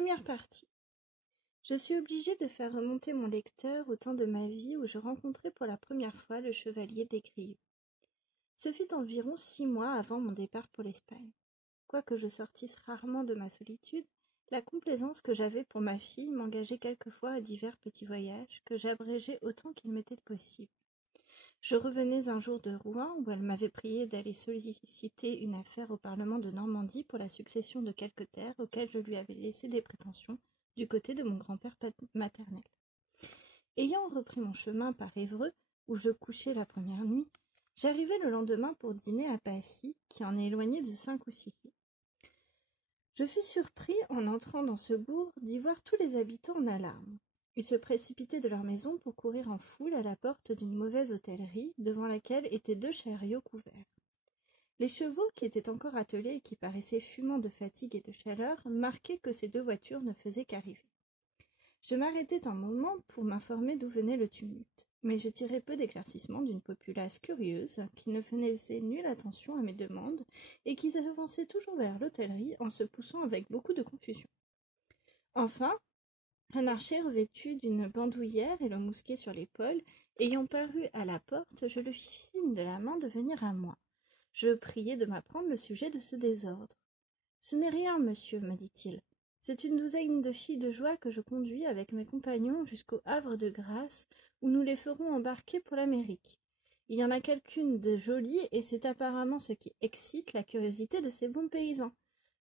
Première partie. Je suis obligée de faire remonter mon lecteur au temps de ma vie où je rencontrai pour la première fois le chevalier des Grieux. Ce fut environ 6 mois avant mon départ pour l'Espagne. Quoique je sortisse rarement de ma solitude, la complaisance que j'avais pour ma fille m'engageait quelquefois à divers petits voyages que j'abrégeais autant qu'il m'était possible. Je revenais un jour de Rouen où elle m'avait prié d'aller solliciter une affaire au Parlement de Normandie pour la succession de quelques terres auxquelles je lui avais laissé des prétentions du côté de mon grand-père maternel. Ayant repris mon chemin par Évreux, où je couchai la première nuit, j'arrivai le lendemain pour dîner à Passy, qui en est éloigné de 5 ou 6 lieues. Je fus surpris, en entrant dans ce bourg, d'y voir tous les habitants en alarme. Ils se précipitaient de leur maison pour courir en foule à la porte d'une mauvaise hôtellerie, devant laquelle étaient 2 chariots couverts. Les chevaux, qui étaient encore attelés et qui paraissaient fumants de fatigue et de chaleur, marquaient que ces 2 voitures ne faisaient qu'arriver. Je m'arrêtai un moment pour m'informer d'où venait le tumulte, mais je tirai peu d'éclaircissements d'une populace curieuse qui ne faisait nulle attention à mes demandes et qui s'avançait toujours vers l'hôtellerie en se poussant avec beaucoup de confusion. Enfin, un archer revêtu d'une bandoulière et le mousquet sur l'épaule, ayant paru à la porte, je lui fis signe de la main de venir à moi. Je le priai de m'apprendre le sujet de ce désordre. « Ce n'est rien, monsieur, me dit-il. C'est une douzaine de filles de joie que je conduis avec mes compagnons jusqu'au Havre de Grâce, où nous les ferons embarquer pour l'Amérique. Il y en a quelqu'une de jolies, et c'est apparemment ce qui excite la curiosité de ces bons paysans.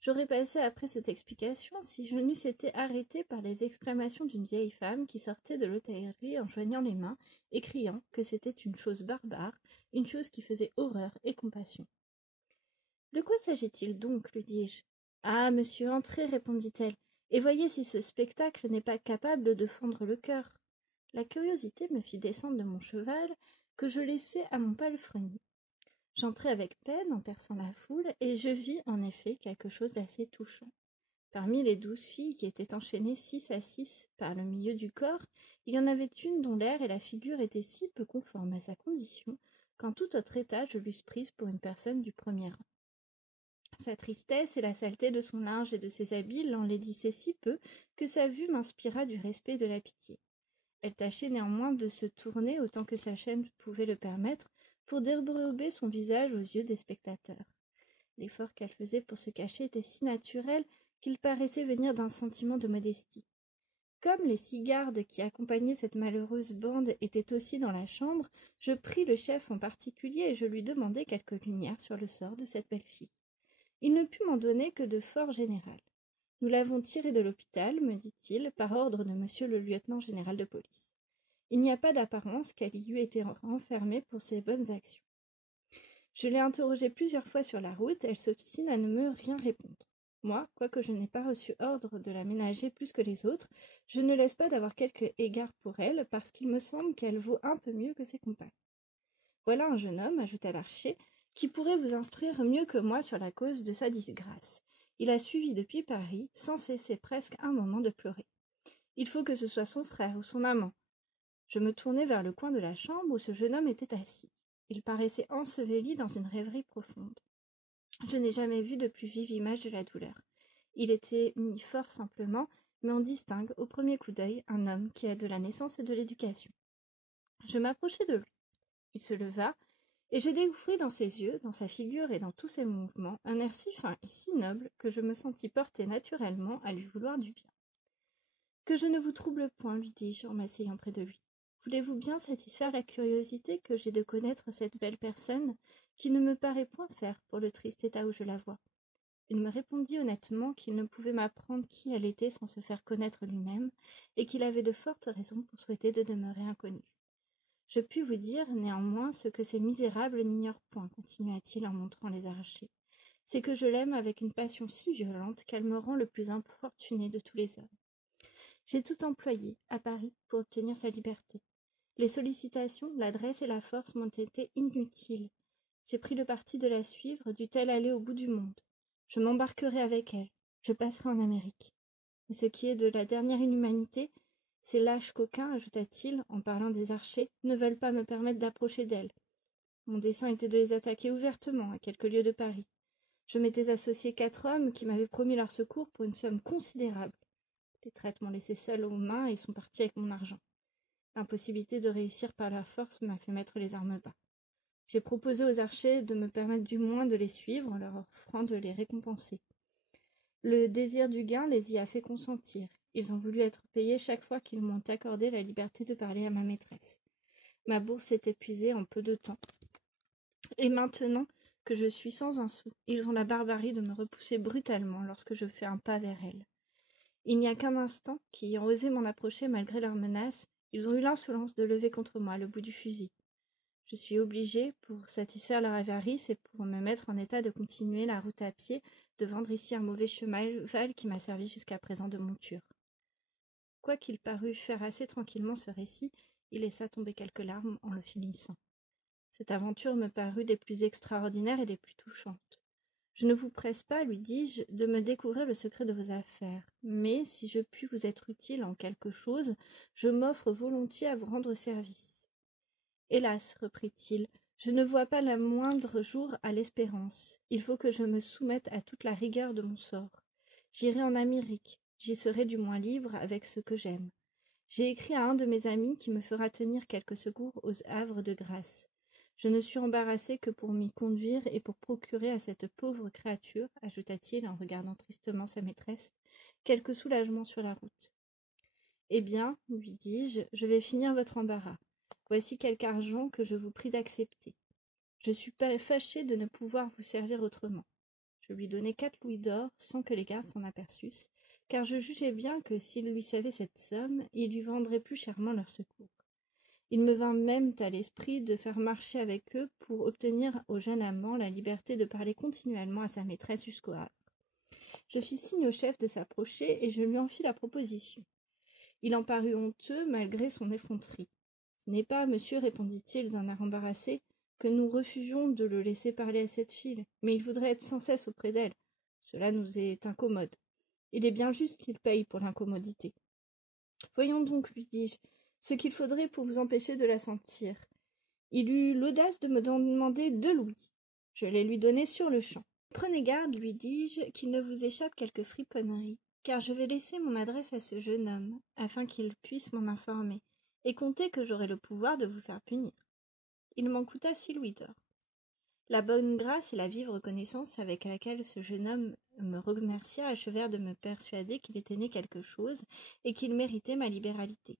J'aurais passé après cette explication si je n'eusse été arrêtée par les exclamations d'une vieille femme qui sortait de l'hôtellerie en joignant les mains et criant que c'était une chose barbare, une chose qui faisait horreur et compassion. « De quoi s'agit-il donc ?» lui dis-je. « Ah, monsieur, entrez, répondit-elle, et voyez si ce spectacle n'est pas capable de fendre le cœur. » La curiosité me fit descendre de mon cheval, que je laissai à mon palefrenier. J'entrai avec peine en perçant la foule, et je vis en effet quelque chose d'assez touchant. Parmi les 12 filles qui étaient enchaînées 6 à 6 par le milieu du corps, il y en avait une dont l'air et la figure étaient si peu conformes à sa condition qu'en tout autre état je l'eusse prise pour une personne du premier rang. Sa tristesse et la saleté de son linge et de ses habits l'enlaidissaient si peu que sa vue m'inspira du respect et de la pitié. Elle tâchait néanmoins de se tourner autant que sa chaîne pouvait le permettre pour dérober son visage aux yeux des spectateurs. L'effort qu'elle faisait pour se cacher était si naturel qu'il paraissait venir d'un sentiment de modestie. Comme les 6 gardes qui accompagnaient cette malheureuse bande étaient aussi dans la chambre, je pris le chef en particulier et je lui demandai quelques lumières sur le sort de cette belle fille. Il ne put m'en donner que de fort général. « Nous l'avons tirée de l'hôpital, me dit-il, par ordre de monsieur le lieutenant général de police. Il n'y a pas d'apparence qu'elle y eût été renfermée pour ses bonnes actions. Je l'ai interrogée plusieurs fois sur la route, elle s'obstine à ne me rien répondre. Moi, quoique je n'ai pas reçu ordre de la ménager plus que les autres, je ne laisse pas d'avoir quelque égard pour elle, parce qu'il me semble qu'elle vaut un peu mieux que ses compagnes. Voilà un jeune homme, ajouta l'archer, qui pourrait vous instruire mieux que moi sur la cause de sa disgrâce. Il a suivi depuis Paris, sans cesser presque un moment de pleurer. Il faut que ce soit son frère ou son amant. » Je me tournai vers le coin de la chambre où ce jeune homme était assis. Il paraissait enseveli dans une rêverie profonde. Je n'ai jamais vu de plus vive image de la douleur. Il était mis fort simplement, mais on distingue au premier coup d'œil un homme qui a de la naissance et de l'éducation. Je m'approchai de lui. Il se leva, et je découvris dans ses yeux, dans sa figure et dans tous ses mouvements, un air si fin et si noble que je me sentis porter naturellement à lui vouloir du bien. « Que je ne vous trouble point, lui dis-je en m'asseyant près de lui. Voulez-vous bien satisfaire la curiosité que j'ai de connaître cette belle personne, qui ne me paraît point faire pour le triste état où je la vois ?» Il me répondit honnêtement qu'il ne pouvait m'apprendre qui elle était sans se faire connaître lui-même, et qu'il avait de fortes raisons pour souhaiter de demeurer inconnu. « Je puis vous dire, néanmoins, ce que ces misérables n'ignorent point, continua-t-il en montrant les archers. C'est que je l'aime avec une passion si violente qu'elle me rend le plus infortuné de tous les hommes. J'ai tout employé, à Paris, pour obtenir sa liberté. Les sollicitations, l'adresse et la force m'ont été inutiles. J'ai pris le parti de la suivre, dût-elle aller au bout du monde. Je m'embarquerai avec elle, je passerai en Amérique. Mais ce qui est de la dernière inhumanité, ces lâches coquins, ajouta-t-il, en parlant des archers, ne veulent pas me permettre d'approcher d'elles. Mon dessein était de les attaquer ouvertement, à quelques lieues de Paris. Je m'étais associé 4 hommes qui m'avaient promis leur secours pour une somme considérable. Les traites m'ont laissé seule aux mains et sont partis avec mon argent. L'impossibilité de réussir par la force m'a fait mettre les armes bas. J'ai proposé aux archers de me permettre du moins de les suivre, leur offrant de les récompenser. Le désir du gain les y a fait consentir. Ils ont voulu être payés chaque fois qu'ils m'ont accordé la liberté de parler à ma maîtresse. Ma bourse s'est épuisée en peu de temps. Et maintenant que je suis sans un sou, ils ont la barbarie de me repousser brutalement lorsque je fais un pas vers elles. Il n'y a qu'un instant qu'ayant osé m'en approcher malgré leurs menaces, ils ont eu l'insolence de lever contre moi le bout du fusil. Je suis obligée, pour satisfaire leur avarice et pour me mettre en état de continuer la route à pied, de vendre ici un mauvais cheval qui m'a servi jusqu'à présent de monture. Quoiqu'il parût faire assez tranquillement ce récit, il laissa tomber quelques larmes en le finissant. Cette aventure me parut des plus extraordinaires et des plus touchantes. Je ne vous presse pas, lui dis-je, de me découvrir le secret de vos affaires, mais si je puis vous être utile en quelque chose, je m'offre volontiers à vous rendre service. Hélas, reprit-il, je ne vois pas le moindre jour à l'espérance. Il faut que je me soumette à toute la rigueur de mon sort. J'irai en Amérique, j'y serai du moins libre avec ce que j'aime. J'ai écrit à un de mes amis qui me fera tenir quelques secours aux Havres de Grâce. Je ne suis embarrassé que pour m'y conduire et pour procurer à cette pauvre créature, ajouta-t-il en regardant tristement sa maîtresse, quelque soulagement sur la route. Eh bien, lui dis-je, je vais finir votre embarras. Voici quelque argent que je vous prie d'accepter. Je suis fâché de ne pouvoir vous servir autrement. Je lui donnai 4 louis d'or sans que les gardes s'en aperçussent, car je jugeais bien que s'ils lui savaient cette somme, ils lui vendraient plus chèrement leur secours. Il me vint même à l'esprit de faire marcher avec eux pour obtenir au jeune amant la liberté de parler continuellement à sa maîtresse jusqu'au Havre. Je fis signe au chef de s'approcher et je lui en fis la proposition. Il en parut honteux malgré son effronterie. « Ce n'est pas, monsieur, répondit-il d'un air embarrassé, que nous refusions de le laisser parler à cette fille, mais il voudrait être sans cesse auprès d'elle. Cela nous est incommode. Il est bien juste qu'il paye pour l'incommodité. Voyons donc, lui dis-je, ce qu'il faudrait pour vous empêcher de la sentir. Il eut l'audace de me demander 2 louis. Je les lui donnai sur-le-champ. Prenez garde, lui dis-je, qu'il ne vous échappe quelque friponnerie, car je vais laisser mon adresse à ce jeune homme, afin qu'il puisse m'en informer, et comptez que j'aurai le pouvoir de vous faire punir. Il m'en coûta 6 louis d'or. La bonne grâce et la vive reconnaissance avec laquelle ce jeune homme me remercia achevèrent de me persuader qu'il était né quelque chose et qu'il méritait ma libéralité.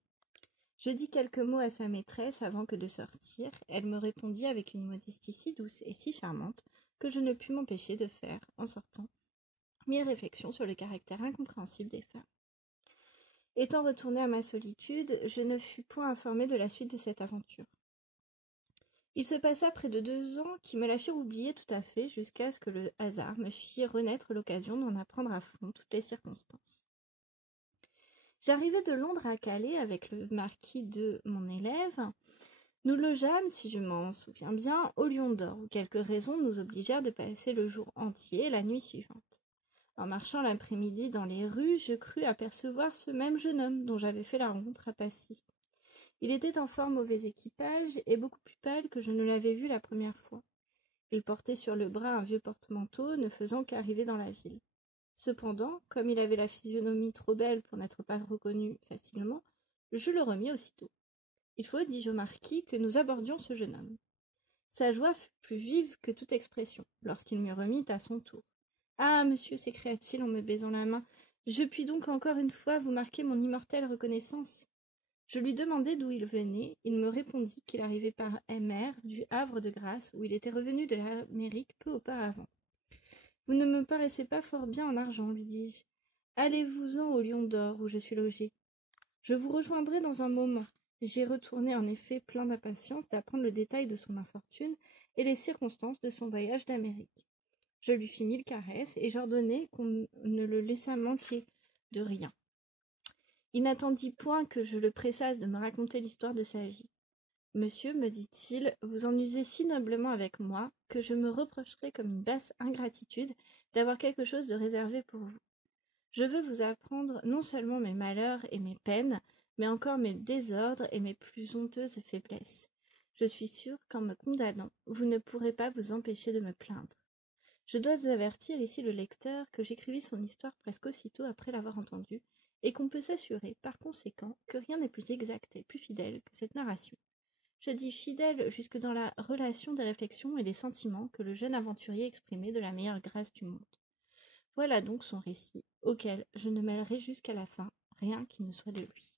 Je dis quelques mots à sa maîtresse avant que de sortir. Elle me répondit avec une modestie si douce et si charmante que je ne pus m'empêcher de faire, en sortant, 1000 réflexions sur le caractère incompréhensible des femmes. Étant retournée à ma solitude, je ne fus point informée de la suite de cette aventure. Il se passa près de 2 ans qui me la firent oublier tout à fait jusqu'à ce que le hasard me fît renaître l'occasion d'en apprendre à fond toutes les circonstances. J'arrivai de Londres à Calais avec le marquis de mon élève. Nous logeâmes, si je m'en souviens bien, au Lion d'Or, où quelques raisons nous obligèrent de passer le jour entier et la nuit suivante. En marchant l'après-midi dans les rues, je crus apercevoir ce même jeune homme dont j'avais fait la rencontre à Passy. Il était en fort mauvais équipage et beaucoup plus pâle que je ne l'avais vu la première fois. Il portait sur le bras un vieux porte-manteau, ne faisant qu'arriver dans la ville. Cependant, comme il avait la physionomie trop belle pour n'être pas reconnu facilement, je le remis aussitôt. Il faut, dis-je au marquis, que nous abordions ce jeune homme. Sa joie fut plus vive que toute expression, lorsqu'il me remit à son tour. « Ah, monsieur, s'écria-t-il en me baisant la main, je puis donc encore une fois vous marquer mon immortelle reconnaissance. » Je lui demandai d'où il venait. Il me répondit qu'il arrivait par mer du Havre de Grâce, où il était revenu de l'Amérique peu auparavant. « Vous ne me paraissez pas fort bien en argent, lui dis-je. Allez-vous-en au Lion d'Or, où je suis logé. Je vous rejoindrai dans un moment. » J'y retournai en effet plein d'impatience d'apprendre le détail de son infortune et les circonstances de son voyage d'Amérique. Je lui fis 1000 caresses et j'ordonnai qu'on ne le laissât manquer de rien. Il n'attendit point que je le pressasse de me raconter l'histoire de sa vie. « Monsieur, me dit-il, vous en usez si noblement avec moi que je me reprocherai comme une basse ingratitude d'avoir quelque chose de réservé pour vous. Je veux vous apprendre non seulement mes malheurs et mes peines, mais encore mes désordres et mes plus honteuses faiblesses. Je suis sûre qu'en me condamnant, vous ne pourrez pas vous empêcher de me plaindre. Je dois avertir ici le lecteur que j'écrivis son histoire presque aussitôt après l'avoir entendue, et qu'on peut s'assurer, par conséquent, que rien n'est plus exact et plus fidèle que cette narration. Je dis fidèle jusque dans la relation des réflexions et des sentiments que le jeune aventurier exprimait de la meilleure grâce du monde. Voilà donc son récit, auquel je ne mêlerai jusqu'à la fin rien qui ne soit de lui.